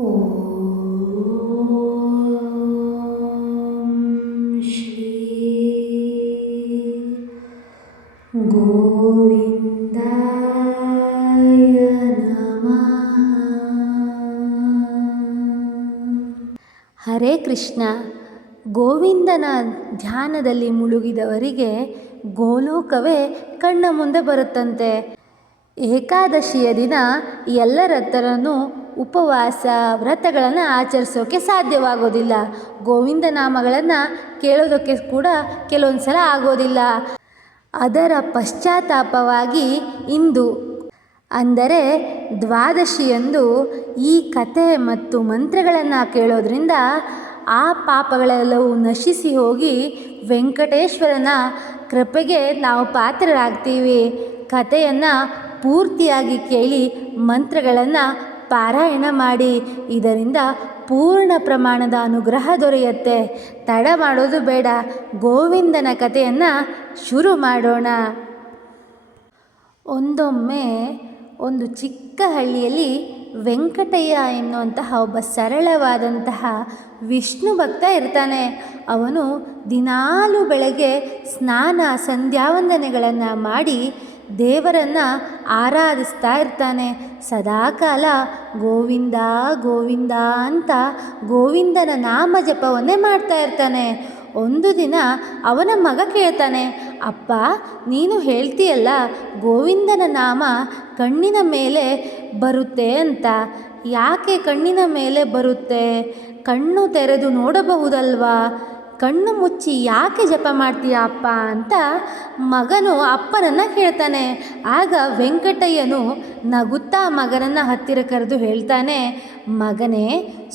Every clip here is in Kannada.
ಓಂ ಶ್ರೀ ಗೋವಿಂದಾಯ ನಮಃ. ಹರೇ ಕೃಷ್ಣ. ಗೋವಿಂದನ ಧ್ಯಾನದಲ್ಲಿ ಮುಳುಗಿದವರಿಗೆ ಗೋಲೋಕವೇ ಕಣ್ಣ ಮುಂದೆ ಬರುತ್ತಂತೆ. ಏಕಾದಶಿಯ ದಿನ ಎಲ್ಲರತ್ತರನೂ ಉಪವಾಸ ವ್ರತಗಳನ್ನು ಆಚರಿಸೋಕ್ಕೆ ಸಾಧ್ಯವಾಗೋದಿಲ್ಲ. ಗೋವಿಂದ ನಾಮಗಳನ್ನು ಕೇಳೋದಕ್ಕೆ ಕೂಡ ಕೆಲವೊಂದು ಸಲ ಆಗೋದಿಲ್ಲ. ಅದರ ಪಶ್ಚಾತ್ತಾಪವಾಗಿ ಇಂದು ಅಂದರೆ ದ್ವಾದಶಿಯಂದು ಈ ಕಥೆ ಮತ್ತು ಮಂತ್ರಗಳನ್ನು ಕೇಳೋದ್ರಿಂದ ಆ ಪಾಪಗಳೆಲ್ಲವೂ ನಶಿಸಿ ಹೋಗಿ ವೆಂಕಟೇಶ್ವರನ ಕೃಪೆಗೆ ನಾವು ಪಾತ್ರರಾಗ್ತೀವಿ. ಕಥೆಯನ್ನು ಪೂರ್ತಿಯಾಗಿ ಕೇಳಿ ಮಂತ್ರಗಳನ್ನು ಪಾರಾಯಣ ಮಾಡಿ. ಇದರಿಂದ ಪೂರ್ಣ ಪ್ರಮಾಣದ ಅನುಗ್ರಹ ದೊರೆಯುತ್ತೆ. ತಡ ಮಾಡೋದು ಬೇಡ. ಗೋವಿಂದನ ಕಥೆಯನ್ನು ಶುರು ಮಾಡೋಣ. ಒಂದೊಮ್ಮೆ ಒಂದು ಚಿಕ್ಕ ಹಳ್ಳಿಯಲ್ಲಿ ವೆಂಕಟಯ್ಯ ಎನ್ನುವಂತಹ ಒಬ್ಬ ಸರಳವಾದಂತಹ ವಿಷ್ಣು ಭಕ್ತ ಇರ್ತಾನೆ. ಅವನು ದಿನಾಲೂ ಬೆಳಗ್ಗೆ ಸ್ನಾನ ಸಂಧ್ಯಾವಂದನೆಗಳನ್ನು ಮಾಡಿ ದೇವರನ್ನು ಆರಾಧಿಸ್ತಾ ಇರ್ತಾನೆ. ಸದಾಕಾಲ ಗೋವಿಂದ ಗೋವಿಂದ ಅಂತ ಗೋವಿಂದನ ನಾಮ ಜಪವನ್ನೇ ಮಾಡ್ತಾ ಇರ್ತಾನೆ. ಒಂದು ದಿನ ಅವನ ಮಗ ಕೇಳ್ತಾನೆ, ಅಪ್ಪ ನೀನು ಹೇಳ್ತೀಯಲ್ಲ ಗೋವಿಂದನ ನಾಮ ಕಣ್ಣಿನ ಮೇಲೆ ಬರುತ್ತೆ ಅಂತ, ಯಾಕೆ ಕಣ್ಣಿನ ಮೇಲೆ ಬರುತ್ತೆ? ಕಣ್ಣು ತೆರೆದು ನೋಡಬಹುದಲ್ವಾ? ಕಣ್ಣು ಮುಚ್ಚಿ ಯಾಕೆ ಜಪ ಮಾಡ್ತೀಯ ಅಪ್ಪ ಅಂತ ಮಗನು ಅಪ್ಪನನ್ನು ಕೇಳ್ತಾನೆ. ಆಗ ವೆಂಕಟಯ್ಯನು ನಗುತ್ತಾ ಮಗನನ್ನು ಹತ್ತಿರ ಕರೆದು ಹೇಳ್ತಾನೆ, ಮಗನೇ,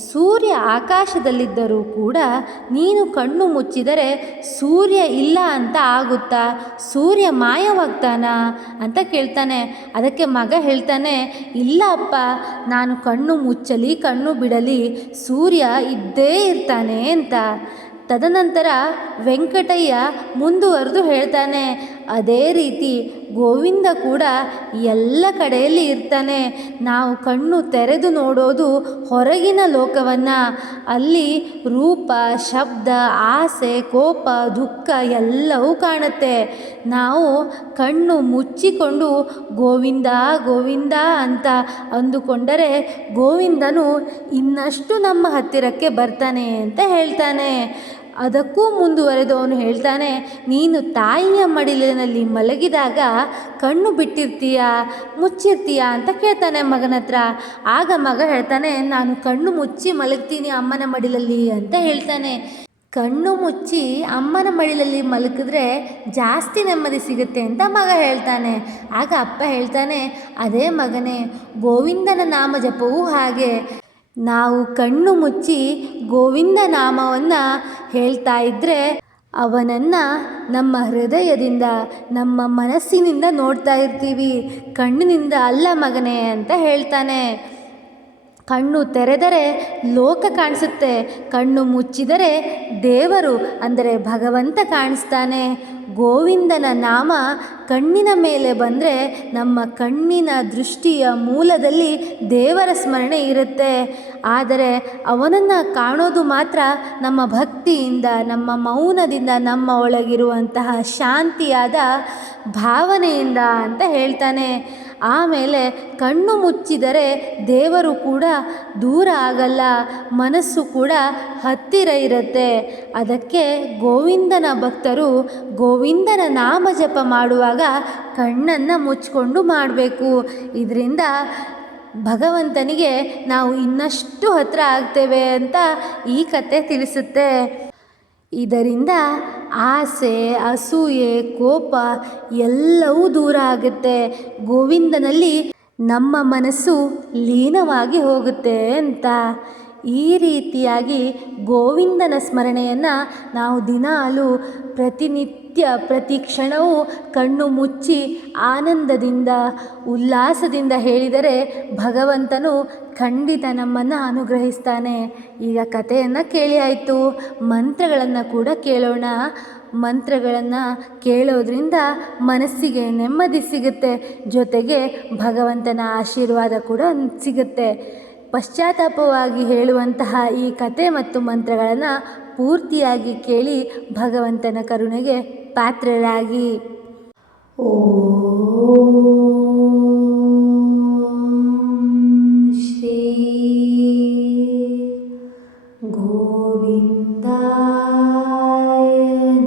ಸೂರ್ಯ ಆಕಾಶದಲ್ಲಿದ್ದರೂ ಕೂಡ ನೀನು ಕಣ್ಣು ಮುಚ್ಚಿದರೆ ಸೂರ್ಯ ಇಲ್ಲ ಅಂತ ಆಗುತ್ತಾ? ಸೂರ್ಯ ಮಾಯವಾಗ್ತಾನಾ ಅಂತ ಕೇಳ್ತಾನೆ. ಅದಕ್ಕೆ ಮಗ ಹೇಳ್ತಾನೆ, ಇಲ್ಲ ಅಪ್ಪ, ನಾನು ಕಣ್ಣು ಮುಚ್ಚಲಿ ಕಣ್ಣು ಬಿಡಲಿ ಸೂರ್ಯ ಇದ್ದೇ ಇರ್ತಾನೆ ಅಂತ. ತದನಂತರ ವೆಂಕಟಯ್ಯ ಮುಂದುವರೆದು ಹೇಳ್ತಾನೆ, ಅದೇ ರೀತಿ ಗೋವಿಂದ ಕೂಡ ಎಲ್ಲ ಕಡೆಯಲ್ಲಿ ಇರ್ತಾನೆ. ನಾವು ಕಣ್ಣು ತೆರೆದು ನೋಡೋದು ಹೊರಗಿನ ಲೋಕವನ್ನು. ಅಲ್ಲಿ ರೂಪ, ಶಬ್ದ, ಆಸೆ, ಕೋಪ, ದುಃಖ ಎಲ್ಲವೂ ಕಾಣುತ್ತೆ. ನಾವು ಕಣ್ಣು ಮುಚ್ಚಿಕೊಂಡು ಗೋವಿಂದ ಗೋವಿಂದ ಅಂತ ಅಂದುಕೊಂಡರೆ ಗೋವಿಂದನು ಇನ್ನಷ್ಟು ನಮ್ಮ ಹತ್ತಿರಕ್ಕೆ ಬರ್ತಾನೆ ಅಂತ ಹೇಳ್ತಾನೆ. ಅದಕ್ಕೂ ಮುಂದುವರೆದು ಅವನು ಹೇಳ್ತಾನೆ, ನೀನು ತಾಯಿಯ ಮಡಿಲಿನಲ್ಲಿ ಮಲಗಿದಾಗ ಕಣ್ಣು ಬಿಟ್ಟಿರ್ತೀಯ ಮುಚ್ಚಿರ್ತೀಯ ಅಂತ ಕೇಳ್ತಾನೆ ಮಗನ ಹತ್ರ. ಆಗ ಮಗ ಹೇಳ್ತಾನೆ, ನಾನು ಕಣ್ಣು ಮುಚ್ಚಿ ಮಲಗ್ತೀನಿ ಅಮ್ಮನ ಮಡಿಲಲ್ಲಿ ಅಂತ ಹೇಳ್ತಾನೆ. ಕಣ್ಣು ಮುಚ್ಚಿ ಅಮ್ಮನ ಮಡಿಲಲ್ಲಿ ಮಲಗಿದ್ರೆ ಜಾಸ್ತಿ ನೆಮ್ಮದಿ ಸಿಗುತ್ತೆ ಅಂತ ಮಗ ಹೇಳ್ತಾನೆ. ಆಗ ಅಪ್ಪ ಹೇಳ್ತಾನೆ, ಅದೇ ಮಗನೇ, ಗೋವಿಂದನ ನಾಮ ಜಪವೂ ಹಾಗೆ. ನಾವು ಕಣ್ಣು ಮುಚ್ಚಿ ಗೋವಿಂದ ನಾಮವನ್ನು ಹೇಳ್ತಾ ಇದ್ದರೆ ಅವನನ್ನು ನಮ್ಮ ಹೃದಯದಿಂದ ನಮ್ಮ ಮನಸ್ಸಿನಿಂದ ನೋಡ್ತಾ ಇರ್ತೀವಿ, ಕಣ್ಣಿನಿಂದ ಅಲ್ಲ ಮಗನೇ ಅಂತ ಹೇಳ್ತಾನೆ. ಕಣ್ಣು ತೆರೆದರೆ ಲೋಕ ಕಾಣಿಸುತ್ತೆ, ಕಣ್ಣು ಮುಚ್ಚಿದರೆ ದೇವರು ಅಂದರೆ ಭಗವಂತ ಕಾಣಿಸ್ತಾನೆ. ಗೋವಿಂದನ ನಾಮ ಕಣ್ಣಿನ ಮೇಲೆ ಬಂದರೆ ನಮ್ಮ ಕಣ್ಣಿನ ದೃಷ್ಟಿಯ ಮೂಲದಲ್ಲಿ ದೇವರ ಸ್ಮರಣೆ ಇರುತ್ತೆ. ಆದರೆ ಅವನನ್ನು ಕಾಣೋದು ಮಾತ್ರ ನಮ್ಮ ಭಕ್ತಿಯಿಂದ, ನಮ್ಮ ಮೌನದಿಂದ, ನಮ್ಮ ಒಳಗಿರುವಂತಹ ಶಾಂತಿಯಾದ ಭಾವನೆಯಿಂದ ಅಂತ ಹೇಳ್ತಾನೆ. ಆಮೇಲೆ ಕಣ್ಣು ಮುಚ್ಚಿದರೆ ದೇವರು ಕೂಡ ದೂರ ಆಗಲ್ಲ, ಮನಸ್ಸು ಕೂಡ ಹತ್ತಿರ ಇರುತ್ತೆ. ಅದಕ್ಕೆ ಗೋವಿಂದನ ಭಕ್ತರು ಗೋವಿಂದನ ನಾಮ ಜಪ ಮಾಡುವಾಗ ಕಣ್ಣನ್ನು ಮುಚ್ಚಿಕೊಂಡು ಮಾಡಬೇಕು. ಇದರಿಂದ ಭಗವಂತನಿಗೆ ನಾವು ಇನ್ನಷ್ಟು ಹತ್ತಿರ ಆಗ್ತೇವೆ ಅಂತ ಈ ಕತೆ ತಿಳಿಸುತ್ತೆ. ಇದರಿಂದ ಆಸೆ, ಅಸೂಯೆ, ಕೋಪ ಎಲ್ಲವೂ ದೂರ ಆಗುತ್ತೆ. ಗೋವಿಂದನಲ್ಲಿ ನಮ್ಮ ಮನಸ್ಸು ಲೀನವಾಗಿ ಹೋಗುತ್ತೆ ಅಂತ. ಈ ರೀತಿಯಾಗಿ ಗೋವಿಂದನ ಸ್ಮರಣೆಯನ್ನು ನಾವು ದಿನಾಲೂ ಪ್ರತಿನಿತ್ಯ ಪ್ರತಿ ಕ್ಷಣವೂ ಕಣ್ಣು ಮುಚ್ಚಿ ಆನಂದದಿಂದ ಉಲ್ಲಾಸದಿಂದ ಹೇಳಿದರೆ ಭಗವಂತನು ಖಂಡಿತ ನಮ್ಮನ್ನು ಅನುಗ್ರಹಿಸ್ತಾನೆ. ಈಗ ಕಥೆಯನ್ನು ಕೇಳಿ ಆಯಿತು, ಮಂತ್ರಗಳನ್ನು ಕೂಡ ಕೇಳೋಣ. ಮಂತ್ರಗಳನ್ನು ಕೇಳೋದ್ರಿಂದ ಮನಸ್ಸಿಗೆ ನೆಮ್ಮದಿ ಸಿಗುತ್ತೆ, ಜೊತೆಗೆ ಭಗವಂತನ ಆಶೀರ್ವಾದ ಕೂಡ ಸಿಗುತ್ತೆ. ಪಶ್ಚಾತ್ತಾಪವಾಗಿ ಹೇಳುವಂತಹ ಈ ಕತೆ ಮತ್ತು ಮಂತ್ರಗಳನ್ನು ಪೂರ್ತಿಯಾಗಿ ಕೇಳಿ ಭಗವಂತನ ಕರುಣೆಗೆ ಪಾತ್ರರಾಗಿ. ಓಂ ಶ್ರೀ ಗೋವಿಂದಾಯ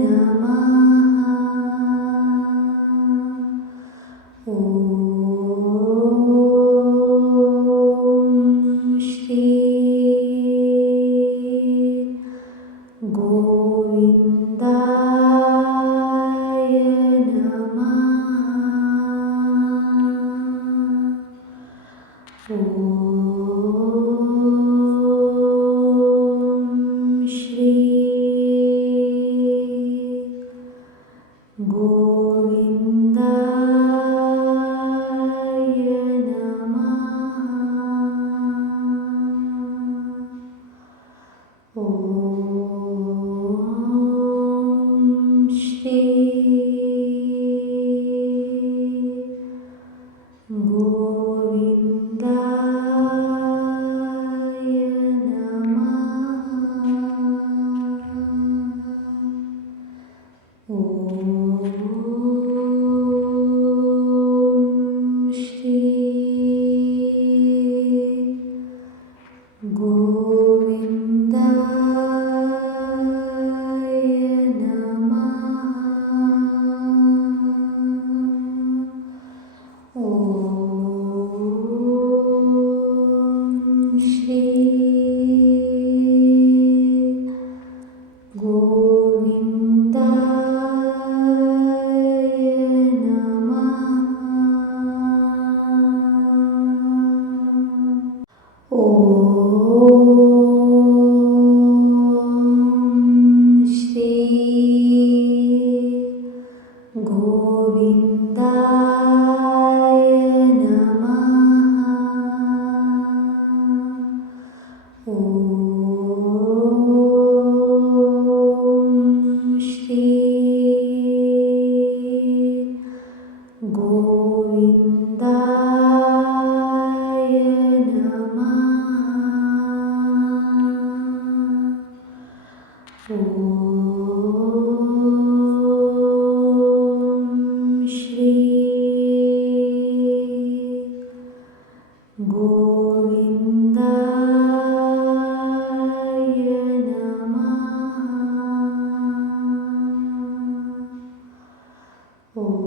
ನಮಃ. ಓಂ ಶ್ರೀ ಗೋವಿಂದಾಯ ನಮಃ. ಓಂ ಶ್ರೀ ಗೋವಿಂದಾಯ ನಮಃ. ಓಂ ಶ್ರೀ ಗೋವಿಂದಾಯ ನಮಃ. ಓಂ ಶ್ರೀ ಗೋವಿಂದಾಯ ನಮಃ. ಓಂ ಶ್ರೀ ಗೋವಿಂದಾಯ ನಮಃ. ಓಂ ಶ್ರೀ ಗೋವಿಂದಾಯ ನಮಃ. ಓಂ ಶ್ರೀ ಗೋವಿಂದಾಯ ನಮಃ. ಓಂ ಶ್ರೀ ಗೋವಿಂದಾಯ ನಮಃ. ಓಂ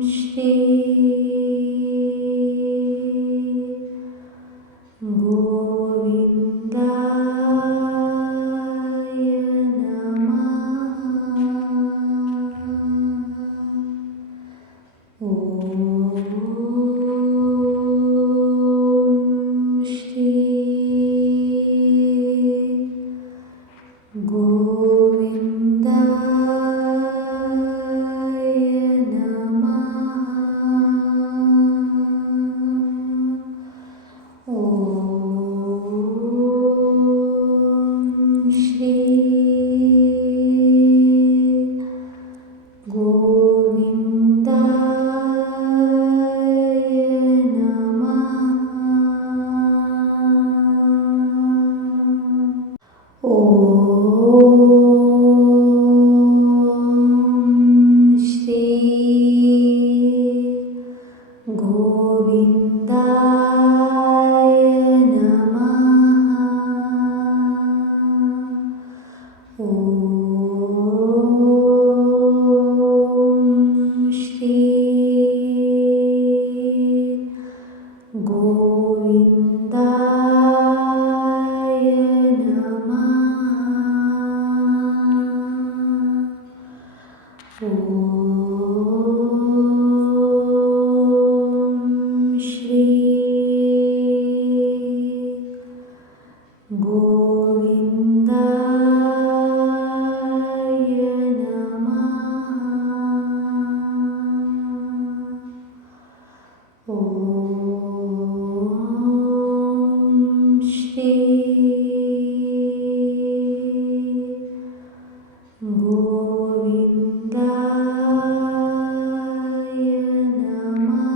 ಶ್ರೀ ಗೋವಿಂದಾಯ ನಮಃ. ಓಂ ಶ್ರೀ ಗೋವಿಂದಾಯ ನಮಃ. ಓಂ ಶ್ರೀ ಗೋವಿಂದಾಯ ನಮಃ. ಓಂ ಶ್ರೀ ಗೋವಿಂದಾಯ ನಮಃ. ಓಂ ಶ್ರೀ ಗೋವಿಂದಾಯ ನಮಃ. ಓಂ ಶ್ರೀ ಗೋವಿಂದಾಯ ನಮಃ. ಓಂ ಶ್ರೀ ಗೋವಿಂದಾಯ ನಮಃ.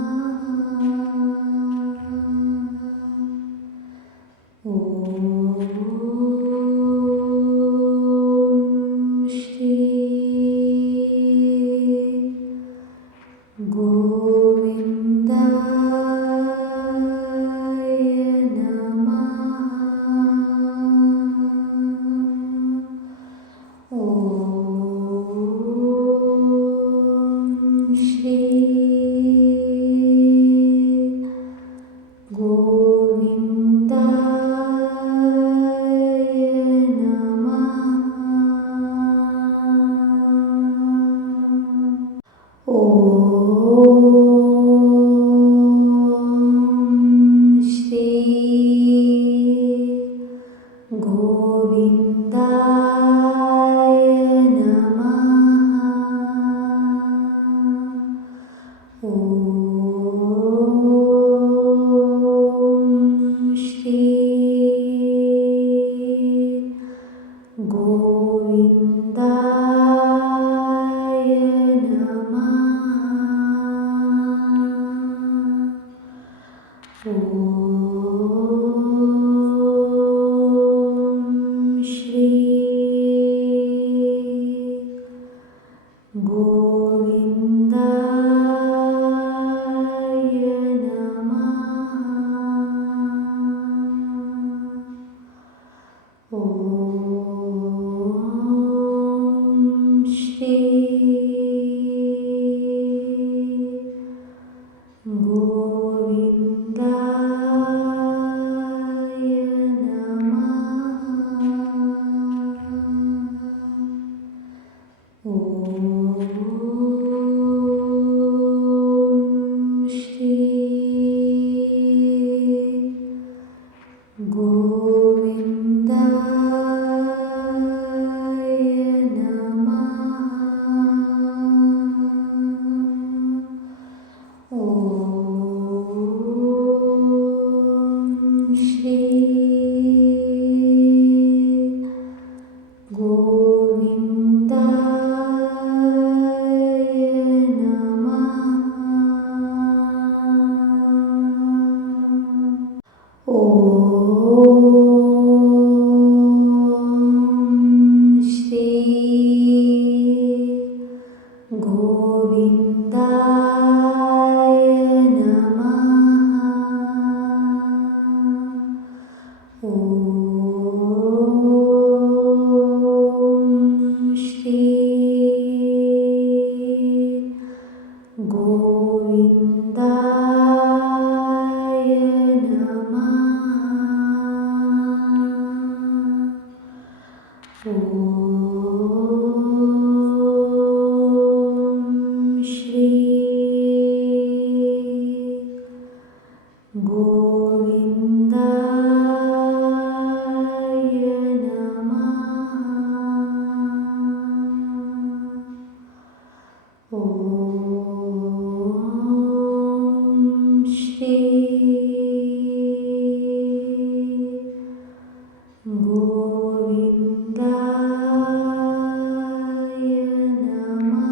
ಓಂ ಶ್ರೀ ಗೋವಿಂದಾಯ ನಮಃ. ಓಂ ಶ್ರೀ ಗೋವಿಂದಾಯ ನಮಃ. ಓಂ ಶ್ರೀ ಗೋವಿಂದಾಯ ನಮಃ. ಓಂ ಶ್ರೀ ಗೋವಿಂದಾಯ ನಮಃ. ಓಂ ಶ್ರೀ ಗೋವಿಂದಾಯ ನಮಃ. ಓಂ ಶ್ರೀ ಗೋವಿಂದಾಯ ನಮಃ. ಓಂ ಶ್ರೀ ಗೋವಿಂದಾಯ ನಮಃ. ಓಂ ಶ್ರೀ ಗೋವಿಂದಾಯ ನಮಃ.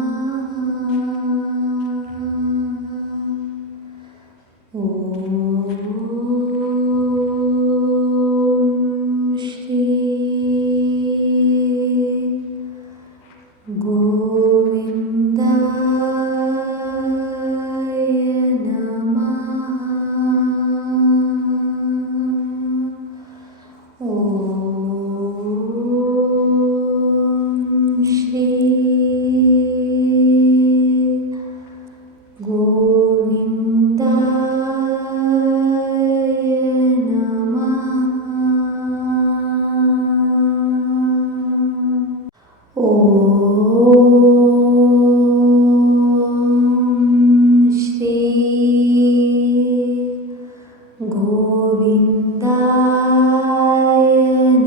ಓಂ ಶ್ರೀ ಗೋವಿಂದಾಯ ನಮಃ. ಓಂ ಶ್ರೀ ಗೋವಿಂದಾಯ ನಮಃ. ಓಂ ಶ್ರೀ ಗೋವಿಂದಾಯ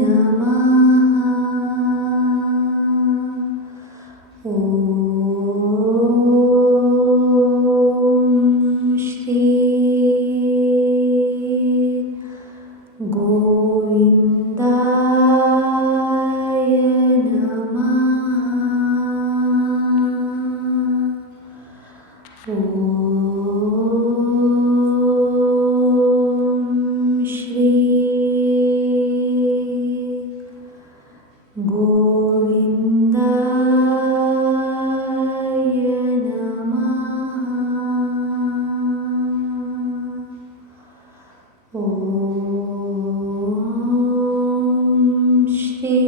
ನಮಃ. ಓಂ ಶ್ರೀ ಗೋವಿಂದಾಯ ನಮಃ. ಓಂ ಶ್ರೀ ಗೋವಿಂದಾಯ ನಮಃ. ಓಂ ಶ್ರೀ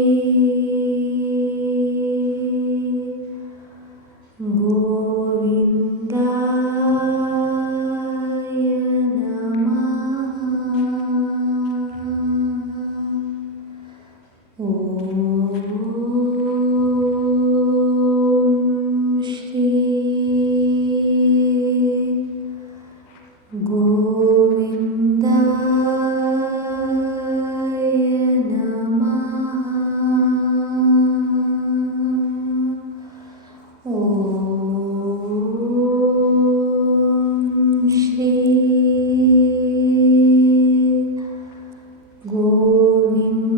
ಗೋವಿಂದಾಯ ನಮಃ. ಓಂ ಶ್ರೀ ಗೋವಿಂದಾಯ ನಮಃ. ಓಂ ಶ್ರೀ ಗೋವಿಂದಾಯ